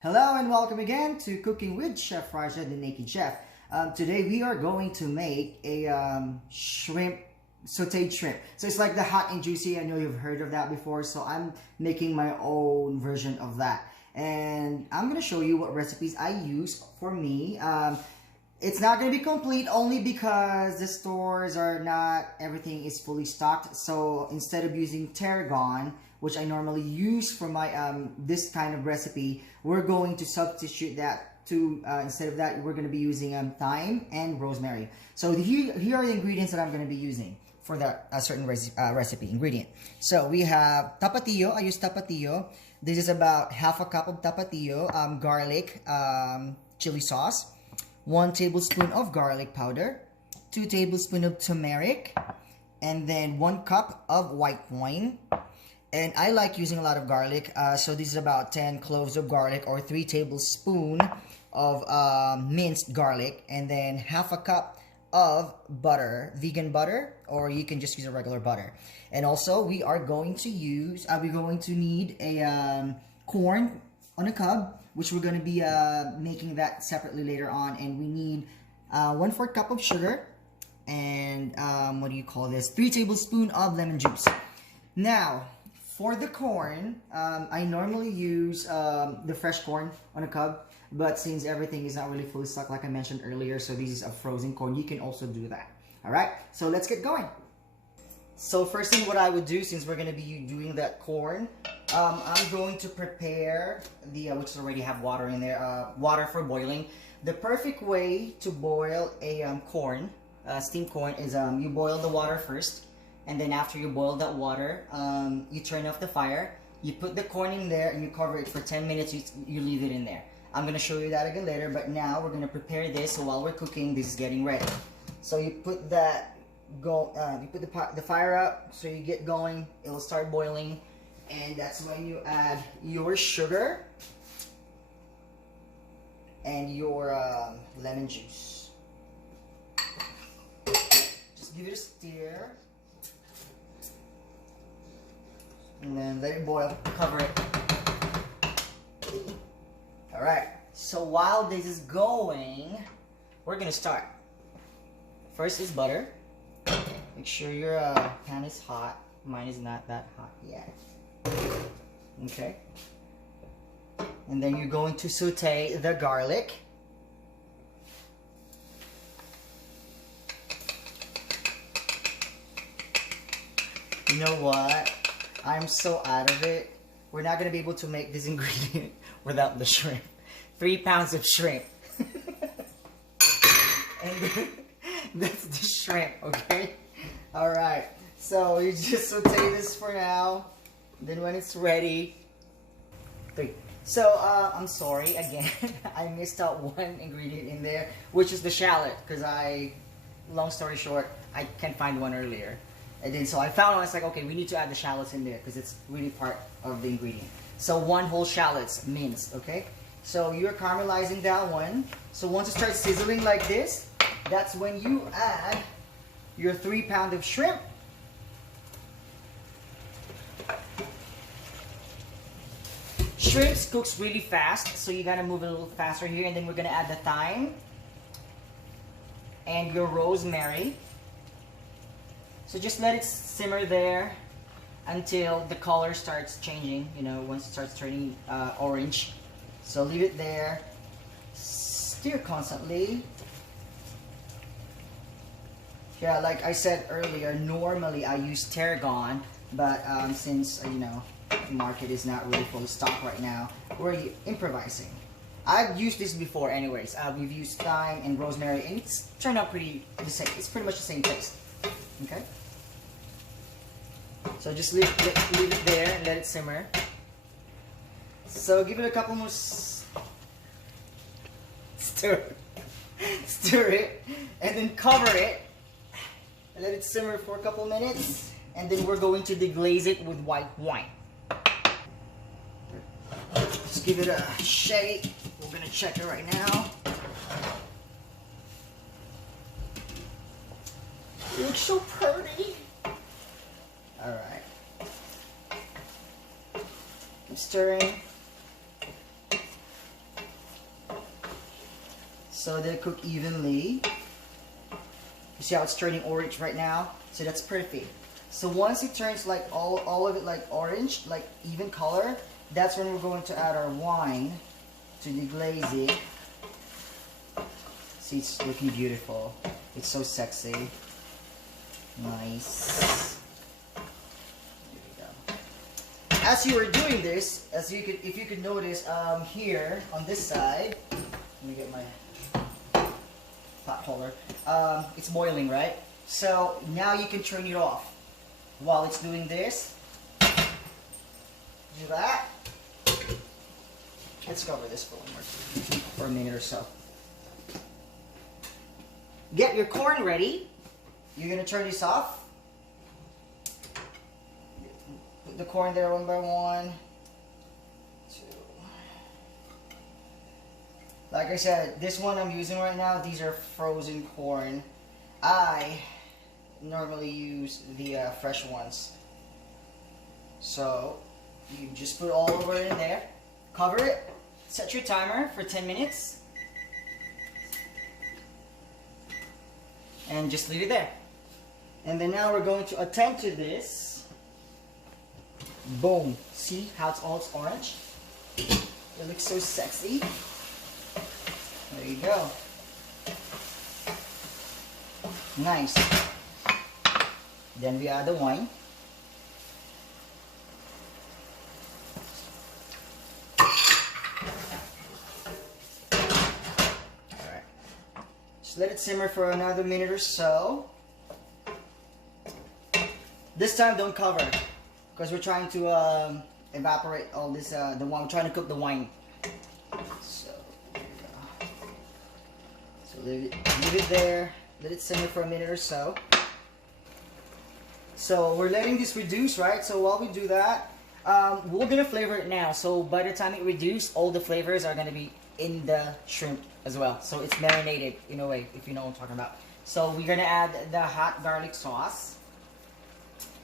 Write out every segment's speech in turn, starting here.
Hello and welcome again to Cooking with Chef Raja, the Naked Chef. Today we are going to make a sauteed shrimp. So it's like the hot and juicy. I know you've heard of that before, so I'm making my own version of that. And I'm going to show you what recipes I use for me. It's not going to be complete only because the stores are not, everything is fully stocked. So instead of using tarragon, which I normally use for my this kind of recipe, we're going to substitute that to, instead of that, we're going to be using thyme and rosemary. So here are the ingredients that I'm going to be using for that certain recipe ingredient. So we have tapatio. I use tapatio. This is about half a cup of tapatio, garlic, chili sauce, 1 tablespoon of garlic powder, 2 tablespoons of turmeric, and then 1 cup of white wine. And I like using a lot of garlic, so this is about 10 cloves of garlic or 3 tablespoons of minced garlic, and then half a cup of butter, vegan butter, or you can just use a regular butter. And also we are going to use, we're going to need a corn on a cob, which we're going to be making that separately later on. And we need 1/4 cup of sugar and 3 tablespoons of lemon juice. Now, for the corn, I normally use the fresh corn on a cob, but since everything is not really fully stocked like I mentioned earlier, so this is a frozen corn, you can also do that. Alright, so let's get going. So first thing what I would do, since we're going to be doing that corn, I'm going to prepare the, which already have water in there, water for boiling. The perfect way to boil a corn, steamed corn, is you boil the water first. And then after you boil that water, you turn off the fire, you put the corn in there, and you cover it for 10 minutes, you leave it in there. I'm going to show you that again later, but now we're going to prepare this, so while we're cooking, this is getting ready. So you put that, you put the fire up, so you get going, it will start boiling, and that's when you add your sugar and your lemon juice. Just give it a stir. And then let it boil, cover it. Alright, so while this is going, we're gonna start. First is butter. Make sure your pan is hot. Mine is not that hot yet. Okay. And then you're going to saute the garlic. You know what? I'm so out of it. We're not going to be able to make this ingredient without the shrimp. 3 pounds of shrimp. And that's the shrimp, okay? Alright, so you just saute this for now. Then when it's ready, so I'm sorry again. I missed out one ingredient in there, which is the shallot, because long story short, I can't find one earlier. And then so I found one, it's like, okay, we need to add the shallots in there because it's really part of the ingredient. So 1 whole shallots minced, okay? So you're caramelizing that one. So once it starts sizzling like this, that's when you add your 3 pounds of shrimp. Shrimp cooks really fast, so you gotta move it a little faster here. And then we're gonna add the thyme and your rosemary. So just let it simmer there until the color starts changing, you know, once it starts turning orange. So leave it there, stir constantly. Yeah, like I said earlier, normally I use tarragon, but since, you know, the market is not really fully stocked right now, we're improvising. I've used this before anyways. We've used thyme and rosemary, and it's turned out pretty the same. It's pretty much the same taste. Okay? So just leave it there and let it simmer. So give it a couple more stir it, and then cover it and let it simmer for a couple minutes, and then we're going to deglaze it with white wine. Just give it a shake. We're gonna check it right now. It looks so pretty. Alright. Keep stirring. so they cook evenly. You see how it's turning orange right now? So that's perfect. So once it turns like all of it like orange, like even color, that's when we're going to add our wine to deglaze it. See, it's looking beautiful. It's so sexy. Nice. There we go. As you are doing this, if you could notice, here on this side, let me get my pot holder. It's boiling, right? So now you can turn it off while it's doing this. Do that. Let's cover this for a minute or so. Get your corn ready. You're gonna turn this off. Put the corn there one by one. Two. Like I said, this one I'm using right now, these are frozen corn. I normally use the fresh ones. So you just put all over in there. Cover it. Set your timer for 10 minutes. And just leave it there. And then now we're going to attend to this. Boom. See how it's all orange? It looks so sexy. There you go. Nice. Then we add the wine. Let it simmer for another minute or so. This time don't cover, because we're trying to evaporate all this, the wine. We're trying to cook the wine. So, there you go. So leave it there. Let it simmer for a minute or so. So we're letting this reduce, right? So while we do that, we're gonna flavor it now. So by the time it reduces, all the flavors are gonna be in the shrimp as well. So it's marinated in a way, if you know what I'm talking about. So we're gonna add the hot garlic sauce.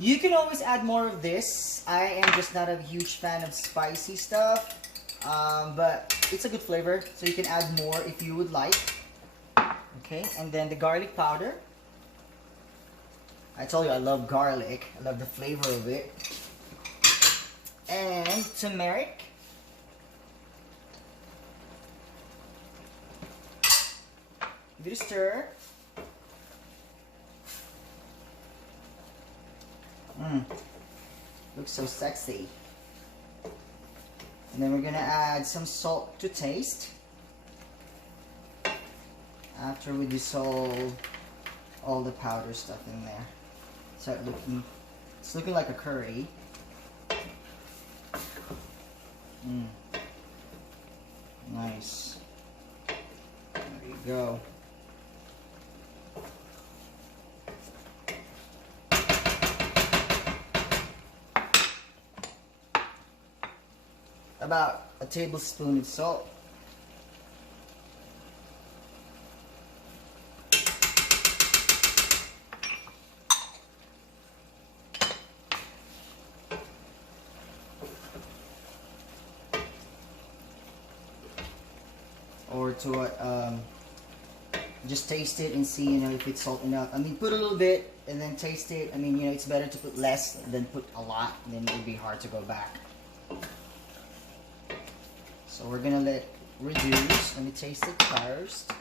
You can always add more of this. I am just not a huge fan of spicy stuff, but it's a good flavor, so you can add more if you would like. Okay, and then the garlic powder. I told you I love garlic. I love the flavor of it. And turmeric. Give it a stir. Looks so sexy. And then we're gonna add some salt to taste. After we dissolve all the powder stuff in there. It's looking like a curry. Nice. There you go. About a tablespoon of salt. Or to just taste it and see, you know, if it's salt enough. I mean, put a little bit and then taste it. I mean, you know, it's better to put less than put a lot. Then it would be hard to go back. So we're gonna let it reduce. Let me taste it first.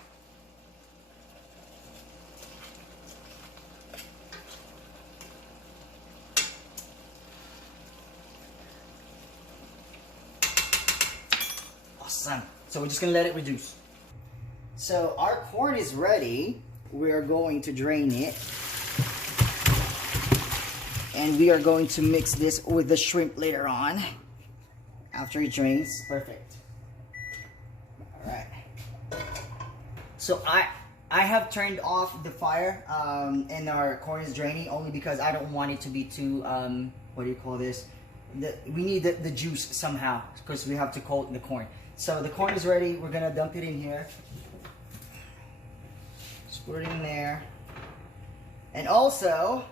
Awesome. So we're just gonna let it reduce. So our corn is ready. We are going to drain it. And we are going to mix this with the shrimp later on. After it drains. Perfect. Alright. So I have turned off the fire and our corn is draining only because I don't want it to be too, what do you call this? We need the juice somehow because we have to coat the corn. So the corn is ready. We're gonna dump it in here. Just put it in there. And also,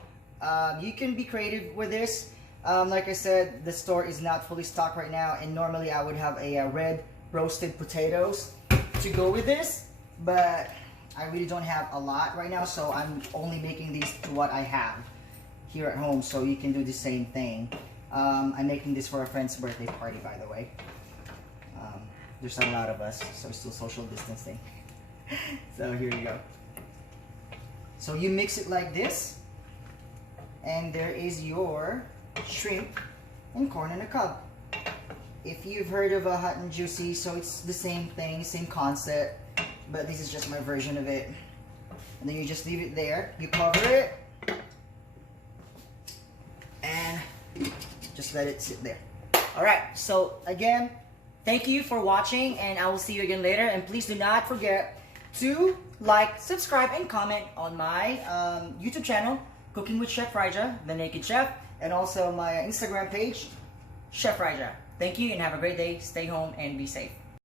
you can be creative with this. Like I said, the store is not fully stocked right now, and normally I would have a red roasted potatoes to go with this. but I really don't have a lot right now, so I'm only making these to what I have here at home, so you can do the same thing. I'm making this for a friend's birthday party, by the way. There's not a lot of us, so it's still social distancing. So here you go. So you mix it like this, and there is your shrimp and corn in a cup. If you've heard of a hot and juicy, so it's the same thing, same concept, but this is just my version of it. And then you just leave it there, you cover it, and just let it sit there. Alright, so again, thank you for watching, and I will see you again later. And please do not forget to like, subscribe, and comment on my YouTube channel, Cooking with Chef Raija, The Naked Chef, and also my Instagram page, Chef Raija. Thank you and have a great day. Stay home and be safe.